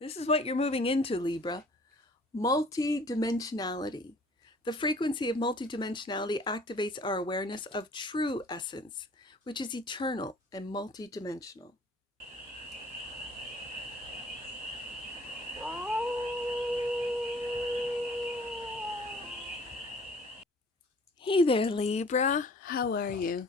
This is what you're moving into, Libra. Multidimensionality. The frequency of multidimensionality activates our awareness of true essence, which is eternal and multidimensional. Hey there, Libra. How are you?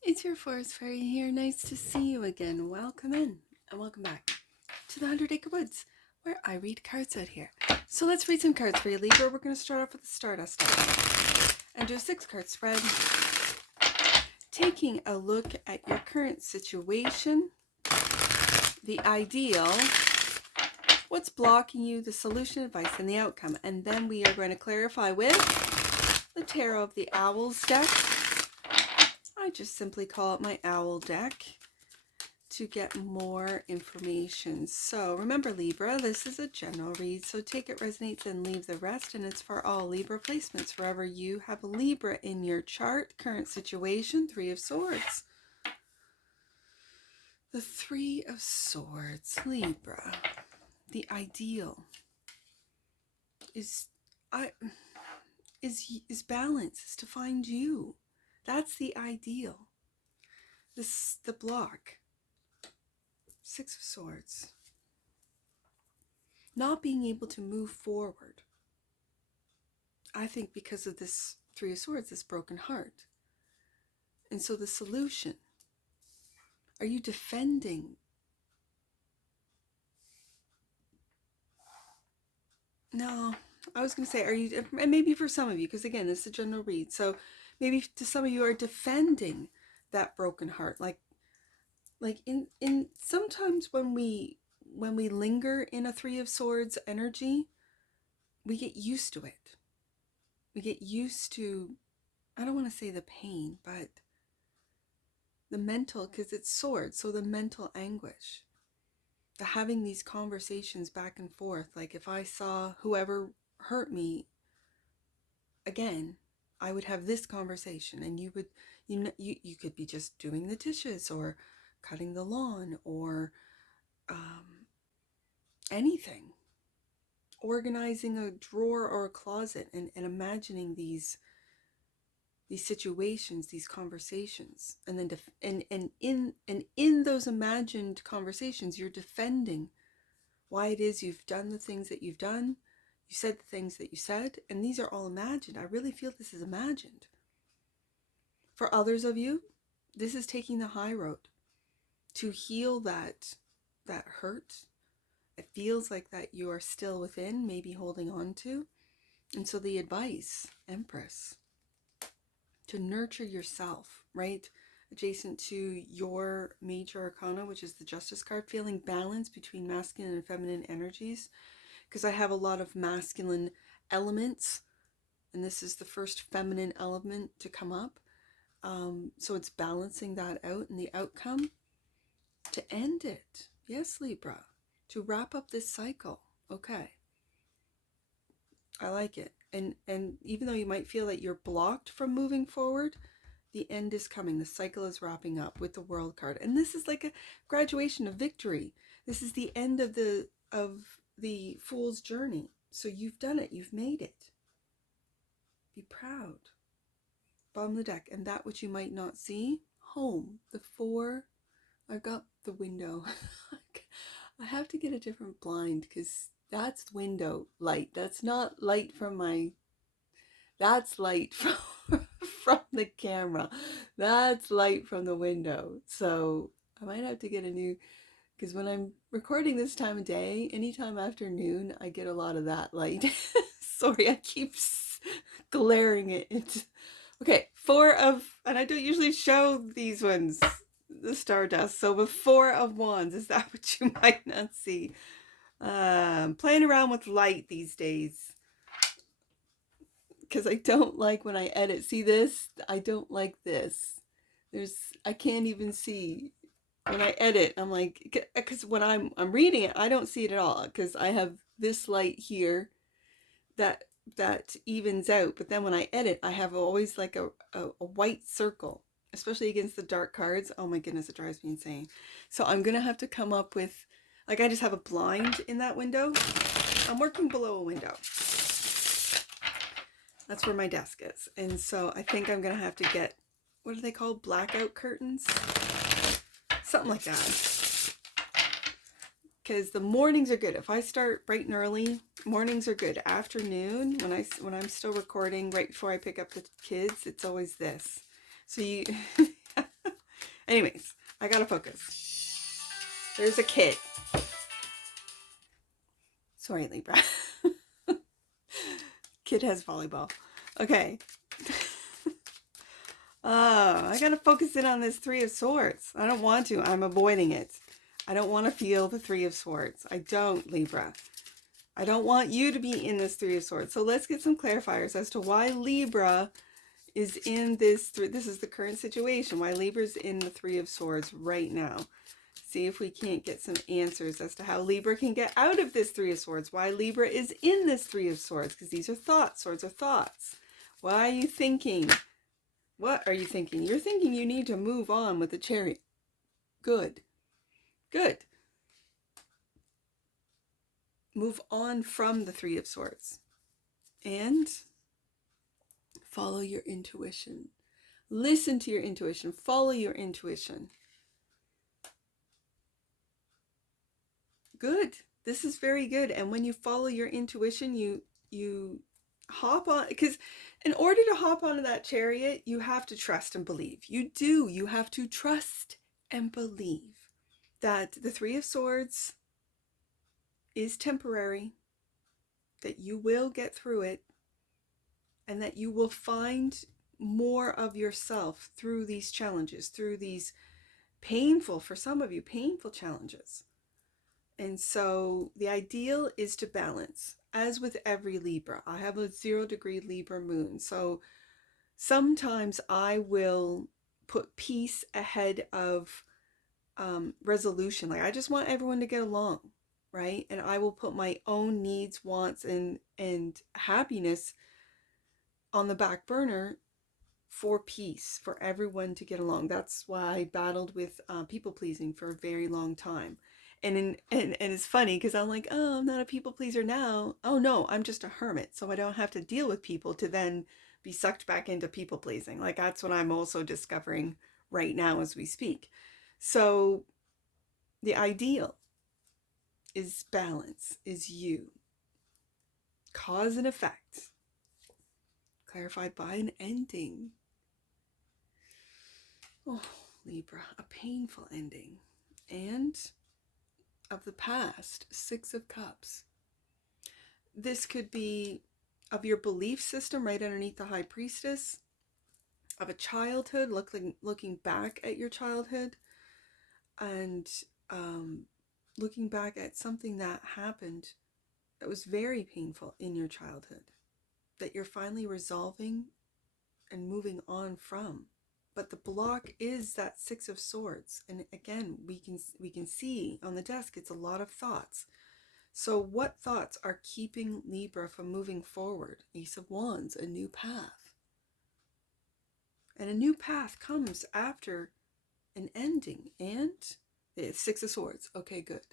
It's your forest fairy here. Nice to see you again. Welcome in and welcome back to the 100 Acre Woods, where I read cards out here. So let's read some cards for you, Libra. We're going to start off with the Stardust deck and do a 6-card spread, taking a look at your current situation, the ideal, what's blocking you, the solution, advice, and the outcome. And then we are going to clarify with the Tarot of the Owls deck. I just simply call it my owl deck to get more information. So remember, Libra, this is a general read, so take it resonates and leave the rest, and it's for all Libra placements. Wherever you have a Libra in your chart, current situation, 3 of Swords. The 3 of Swords, Libra. The ideal is balance, is to find you. That's the ideal. The block. 6 of Swords. Not being able to move forward. I think because of this 3 of Swords, this broken heart. And so the solution. Are you defending? No, I was going to say, are you, and maybe for some of you, because again, this is a general read. So maybe to some of you are defending that broken heart. Like in sometimes when we linger in a 3 of Swords energy, we get used to it. We get used to, I don't want to say the pain, but the mental, because it's swords, so the mental anguish. The having these conversations back and forth, like if I saw whoever hurt me again, I would have this conversation, and you could be just doing the dishes or cutting the lawn or anything, organizing a drawer or a closet, and imagining these situations, these conversations, and then in those imagined conversations, you're defending why it is you've done the things that you've done, you said the things that you said, and these are all imagined. I really feel this is imagined. For others of you, this is taking the high road to heal that hurt. It feels like that you are still within, maybe holding on to. And so the advice, Empress, to nurture yourself, right? Adjacent to your major arcana, which is the Justice card, feeling balance between masculine and feminine energies, because I have a lot of masculine elements, and this is the first feminine element to come up. So it's balancing that out, and the outcome, to end it. Yes, Libra, to wrap up this cycle. Okay. I like it. And even though you might feel that you're blocked from moving forward, the end is coming. The cycle is wrapping up with the World card. And this is like a graduation of victory. This is the end of the Fool's journey. So you've done it. You've made it. Be proud. Bottom of the deck. And that which you might not see, home. The 4. I've got the window. I have to get a different blind because that's window light. That's not light from that's light from the camera. That's light from the window. So I might have to get a new, because when I'm recording this time of day, anytime after noon, I get a lot of that light. Sorry, I keep glaring it into. Okay, 4 of, and I don't usually show these ones, the Stardust. So with 4 of Wands, is that what you might not see? Playing around with light these days, because I don't like when I edit. See this? I don't like this. I can't even see when I edit. I'm like, because when I'm reading it, I don't see it at all, because I have this light here that evens out. But then when I edit, I have always like a white circle, especially against the dark cards. Oh my goodness, it drives me insane. So I'm gonna have to come up with Like I just have a blind in that window. I'm working below a window. That's where my desk is. And so I think I'm going to have to get, what are they called? Blackout curtains? Something like that. Because the mornings are good. If I start bright and early, mornings are good. Afternoon, when I'm still recording right before I pick up the kids, it's always this. So you, anyways, I gotta focus. There's a kid. Sorry, Libra. Kid has volleyball. Okay. I gotta focus in on this Three of Swords. I don't want to. I'm avoiding it. I don't want to feel the Three of Swords. I don't, Libra. I don't want you to be in this Three of Swords. So let's get some clarifiers as to why Libra is in this. This is the current situation. Why Libra's in the Three of Swords right now. See if we can't get some answers as to how Libra can get out of this Three of Swords. Why Libra is in this Three of Swords. Because these are thoughts. Swords are thoughts. Why are you thinking? What are you thinking? You're thinking you need to move on with the Chariot. Good. Good. Move on from the Three of Swords. And follow your intuition. Listen to your intuition. Follow your intuition. Good. This is very good. And when you follow your intuition, you hop on, because in order to hop onto that chariot, you have to trust and believe. You do. You have to trust and believe that the Three of Swords is temporary, that you will get through it, and that you will find more of yourself through these challenges, through these painful, for some of you, painful challenges. And so the ideal is to balance, as with every Libra. I have a 0-degree Libra moon. So sometimes I will put peace ahead of resolution. Like I just want everyone to get along, right? And I will put my own needs, wants, and happiness on the back burner for peace, for everyone to get along. That's why I battled with people pleasing for a very long time. And it's funny because I'm like, oh, I'm not a people pleaser now. Oh no, I'm just a hermit, so I don't have to deal with people to then be sucked back into people pleasing. Like that's what I'm also discovering right now as we speak. So the ideal is balance, is you. Cause and effect, clarified by an ending. Oh, Libra, a painful ending. And of the past, Six of Cups. This could be of your belief system right underneath the High Priestess, of a childhood, looking back at your childhood, and looking back at something that happened that was very painful in your childhood, that you're finally resolving and moving on from. But the block is that Six of Swords. And again, we can see on the desk, it's a lot of thoughts. So what thoughts are keeping Libra from moving forward? Ace of Wands, a new path. And a new path comes after an ending. And it's Six of Swords. Okay, good.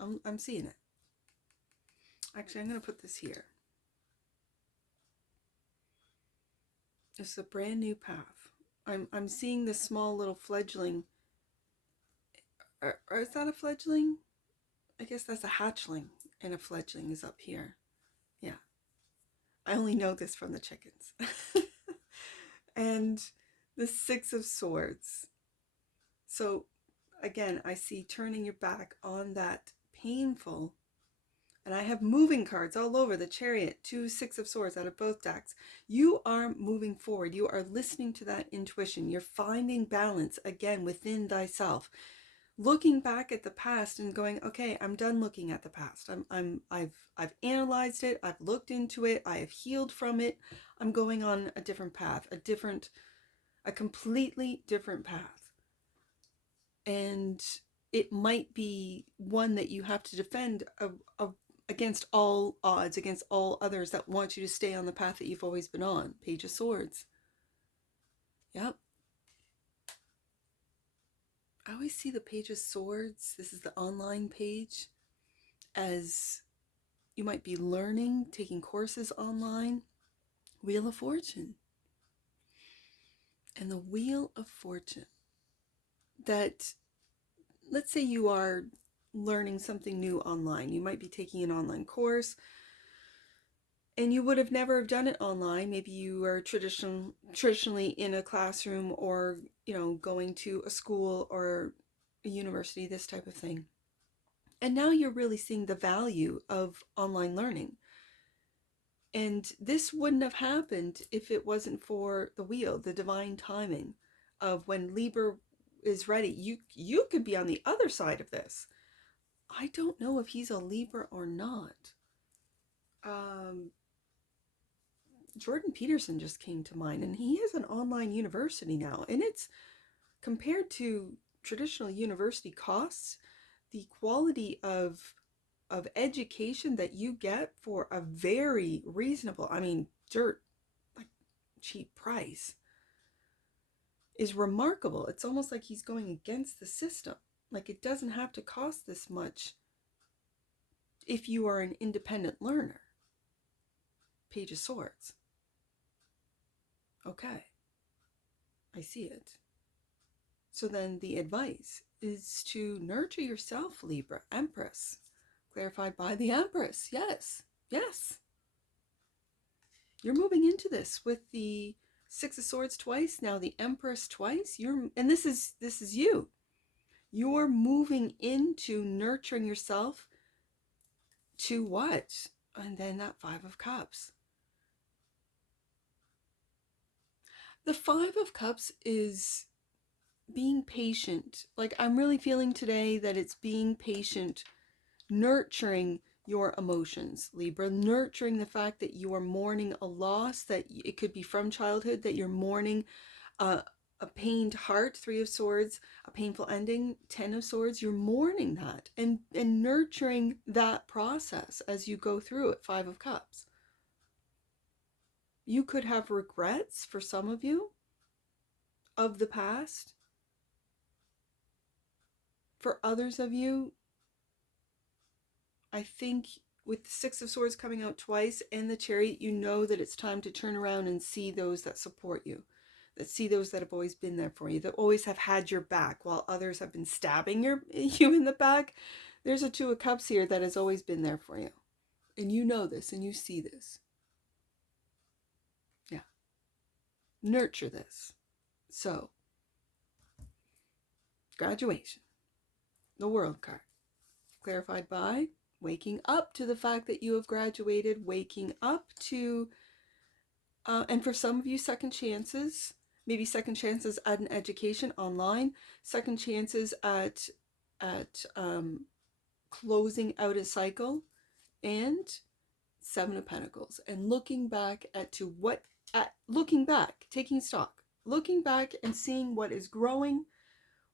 I'm seeing it. Actually, I'm going to put this here. This is a brand new path. I'm seeing this small little fledgling. Or is that a fledgling? I guess that's a hatchling, and a fledgling is up here. Yeah. I only know this from the chickens. And the Six of Swords. So again, I see turning your back on that painful. And I have moving cards all over the Chariot, 2 Six of Swords out of both decks. You are moving forward. You are listening to that intuition. You're finding balance again within thyself. Looking back at the past and going, okay, I'm done looking at the past. I've analyzed it. I've looked into it. I have healed from it. I'm going on a different path, a completely different path. And it might be one that you have to defend against all odds, against all others that want you to stay on the path that you've always been on. Page of Swords. Yep. I always see the Page of Swords, this is the online page, as you might be learning, taking courses online. Wheel of Fortune. And the Wheel of Fortune, that, let's say you are learning something new online. You might be taking an online course and you would have never done it online. Maybe you are traditionally in a classroom, or, going to a school or a university, this type of thing. And now you're really seeing the value of online learning. And this wouldn't have happened if it wasn't for the wheel, the divine timing of when Libra is ready. You could be on the other side of this. I don't know if he's a Libra or not. Jordan Peterson just came to mind, and he has an online university now, and it's, compared to traditional university costs, the quality of education that you get for a very reasonable, like cheap price, is remarkable. It's almost like he's going against the system. Like, it doesn't have to cost this much if you are an independent learner. Page of Swords. Okay, I see it. So then the advice is to nurture yourself, Libra. Empress. Clarified by the Empress. Yes, yes. You're moving into this with the Six of Swords twice, now the Empress twice. And this is you. You're moving into nurturing yourself to what? And then that Five of Cups. The Five of Cups is being patient. Like, I'm really feeling today that it's being patient, nurturing your emotions, Libra, nurturing the fact that you are mourning a loss, that it could be from childhood, that you're mourning a pained heart, Three of Swords, a painful ending, Ten of Swords. You're mourning that and nurturing that process as you go through it, Five of Cups. You could have regrets, for some of you, of the past. For others of you, I think with the Six of Swords coming out twice and the Chariot, you know that it's time to turn around and see those that support you, that see those that have always been there for you, that always have had your back while others have been stabbing you in the back. There's a Two of Cups here that has always been there for you. And you know this and you see this. Yeah. Nurture this. So, graduation. The World card. Clarified by waking up to the fact that you have graduated, waking up to, and for some of you, second chances, maybe second chances at an education online, second chances at closing out a cycle, and Seven of Pentacles, and looking back looking back, taking stock, looking back and seeing what is growing,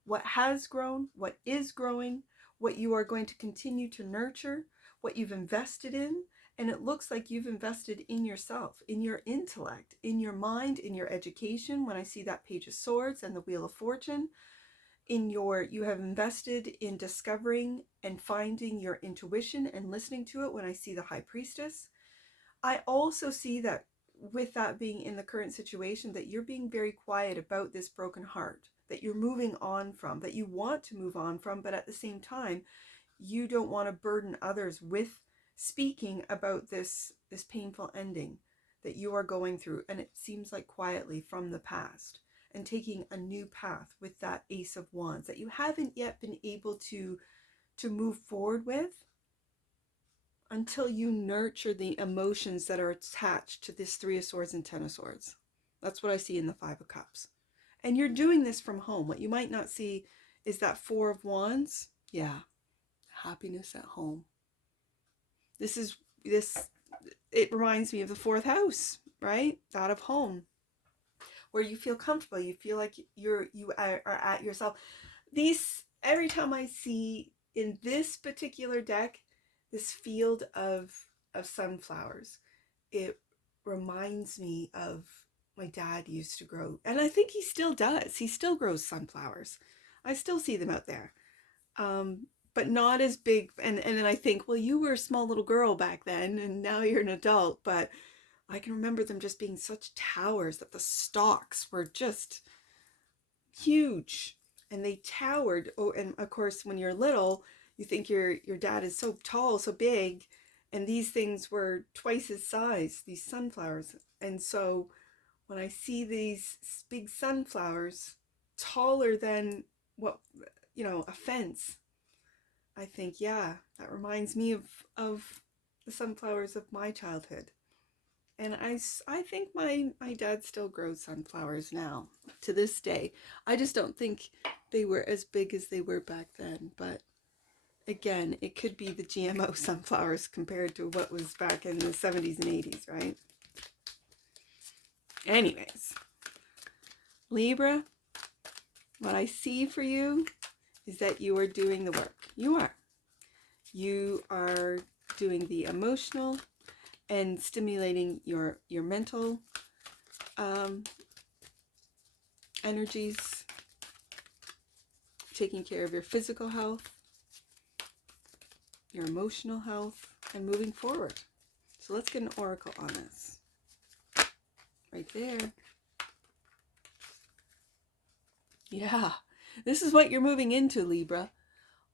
what has grown, what is growing, what you are going to continue to nurture, what you've invested in. And it looks like you've invested in yourself, in your intellect, in your mind, in your education. When I see that Page of Swords and the Wheel of Fortune, you have invested in discovering and finding your intuition and listening to it when I see the High Priestess. I also see that with that being in the current situation, that you're being very quiet about this broken heart, that you're moving on from, that you want to move on from, but at the same time, you don't want to burden others with speaking about this painful ending that you are going through. And it seems like quietly from the past, and taking a new path with that Ace of Wands that you haven't yet been able to move forward with until you nurture the emotions that are attached to this Three of Swords and Ten of Swords. That's what I see in the Five of Cups. And you're doing this from home. What you might not see is that Four of Wands. Yeah, happiness at home. It reminds me of the fourth house, right? That of home, where you feel comfortable. You feel like you are at yourself. Every time I see in this particular deck, this field of sunflowers, it reminds me of my dad used to grow, and I think he still does. He still grows sunflowers. I still see them out there. But not as big. And then I think, well, you were a small little girl back then, and now you're an adult. But I can remember them just being such towers that the stalks were just huge, and they towered. Oh, and of course, when you're little, you think your dad is so tall, so big, and these things were twice his size, these sunflowers. And so when I see these big sunflowers taller than what, a fence, I think, yeah, that reminds me of the sunflowers of my childhood. And I think my dad still grows sunflowers now, to this day. I just don't think they were as big as they were back then. But again, it could be the GMO sunflowers compared to what was back in the 70s and 80s, right? Anyways, Libra, what I see for you is that you are doing the work. You are. You are doing the emotional and stimulating your mental energies, taking care of your physical health, your emotional health, and moving forward. So let's get an oracle on this. Right there. Yeah, this is what you're moving into, Libra.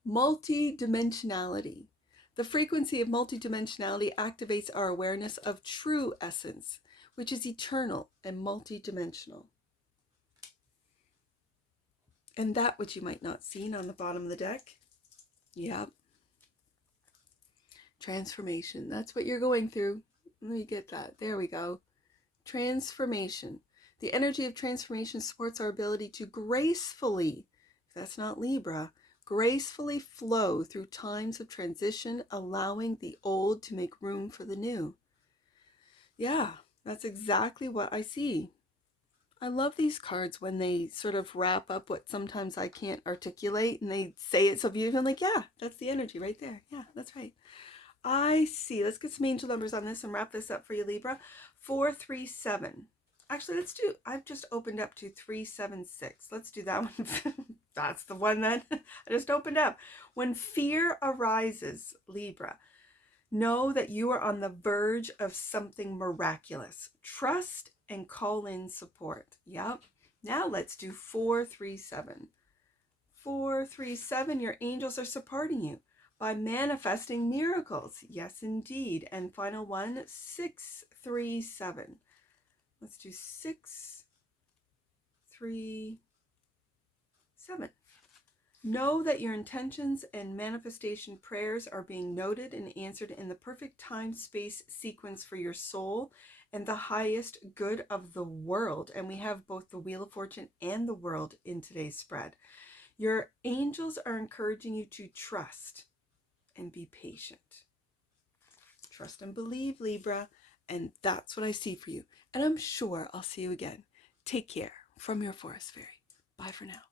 Multidimensionality. The frequency of multidimensionality activates our awareness of true essence, which is eternal and multidimensional. And that which you might not see on the bottom of the deck. Yep. Transformation. That's what you're going through. Let me get that. There we go. Transformation. The energy of transformation supports our ability to gracefully, if that's not Libra, gracefully flow through times of transition, allowing the old to make room for the new. Yeah, that's exactly what I see. I love these cards when they sort of wrap up what sometimes I can't articulate, and they say it so beautifully. I'm like, yeah, that's the energy right there. Yeah, that's right. I see. Let's get some angel numbers on this and wrap this up for you, Libra. 437. Actually, let's do, I've just opened up to 376. Let's do that one. That's the one that I just opened up. When fear arises, Libra, know that you are on the verge of something miraculous. Trust and call in support. Yep. Now let's do 437. 437, your angels are supporting you by manifesting miracles. Yes, indeed. And final one, 637. Let's do 637. Know that your intentions and manifestation prayers are being noted and answered in the perfect time-space sequence for your soul and the highest good of the world. And we have both the Wheel of Fortune and the World in today's spread. Your angels are encouraging you to trust and be patient. Trust and believe, Libra. And that's what I see for you. And I'm sure I'll see you again. Take care from your Forest Fairy. Bye for now.